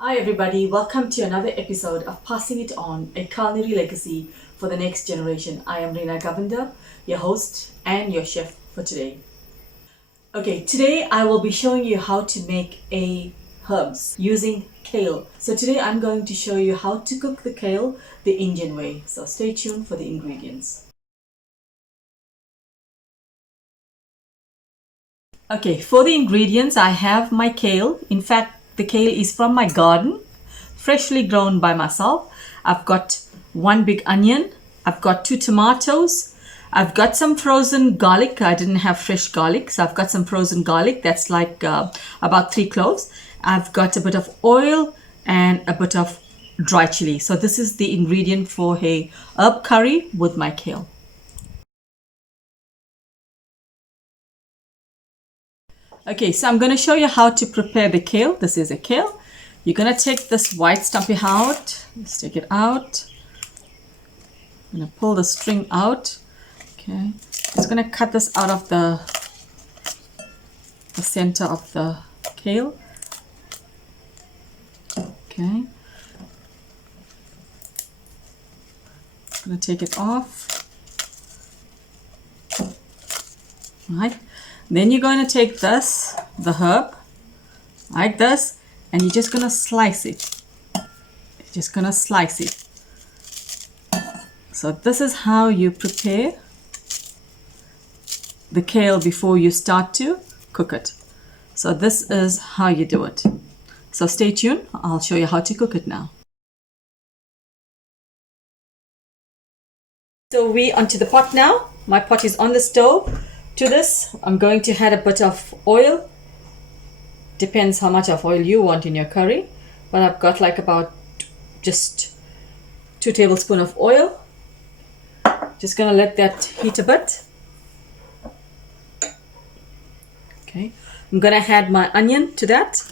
Hi everybody, welcome to another episode of Passing It On, a culinary legacy for the next generation. I am Reena, your host and your chef for today. Okay, today I will be showing you how to make a herbs using kale. So today I'm going to show you how to cook the kale the Indian way. So stay tuned for the ingredients. Okay, for the ingredients I have my kale. In fact, the kale is from my garden, freshly grown by myself. I've got one big onion. I've got 2 tomatoes. I've got some frozen garlic. I didn't have fresh garlic, so I've got some frozen garlic. That's like about 3 cloves. I've got a bit of oil and a bit of dry chili. So this is the ingredient for a herb curry with my kale. Okay, so I'm going to show you how to prepare the kale. This is a kale. You're going to take this white stumpy out. Let's take it out. I'm going to pull the string out. Okay, just going to cut this out of the center of the kale. Okay, I'm going to take it off. Right, then you're going to take this, the herb, like this, and you're just going to slice it. You're just going to slice it. So this is how you prepare the kale before you start to cook it. So this is how you do it. So stay tuned. I'll show you how to cook it now. So we onto the pot now. My pot is on the stove. To this, I'm going to add a bit of oil. Depends how much of oil you want in your curry. But I've got like about just 2 tablespoons of oil. Just gonna let that heat a bit. Okay, I'm gonna add my onion to that.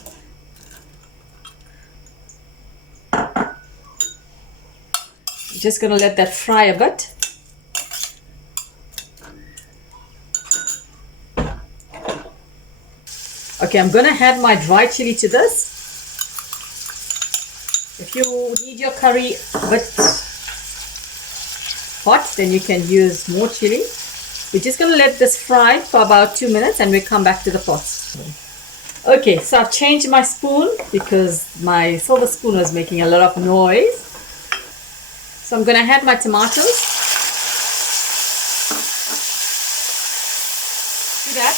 Just gonna let that fry a bit. Okay, I'm gonna add my dry chili to this. If you need your curry a bit hot, then you can use more chili. We're just gonna let this fry for about 2 minutes and we'll come back to the pot. Okay, so I've changed my spoon because my silver spoon was making a lot of noise. So I'm gonna add my tomatoes. To that,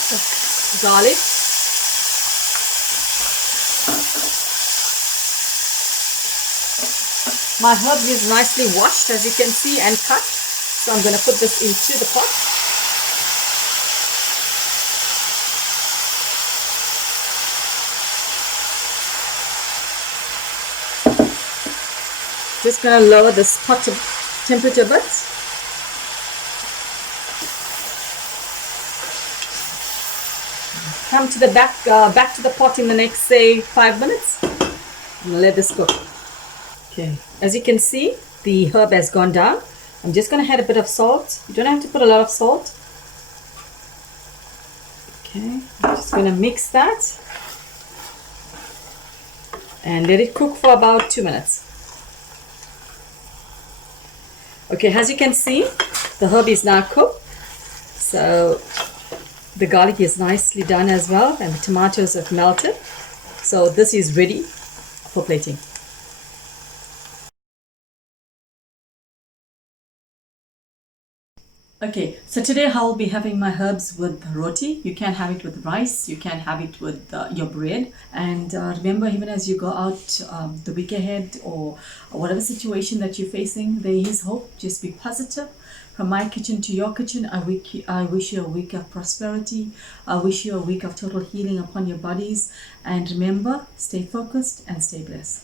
garlic. My herb is nicely washed, as you can see, and cut. So I'm going to put this into the pot. Just going to lower this pot temperature a bit. Come to the back to the pot in the next, say, 5 minutes. I'm going to let this cook. Okay, as you can see, the herb has gone down. I'm just going to add a bit of salt. You don't have to put a lot of salt. Okay, I'm just going to mix that and let it cook for about 2 minutes. Okay, as you can see, the herb is now cooked. So the garlic is nicely done as well and the tomatoes have melted. So this is ready for plating. Okay, so today I'll be having my herbs with roti. You can have it with rice, you can have it with your bread. And remember, even as you go out the week ahead or whatever situation that you're facing, there is hope. Just be positive. From my kitchen to your kitchen, I wish you a week of prosperity. I wish you a week of total healing upon your bodies. And remember, stay focused and stay blessed.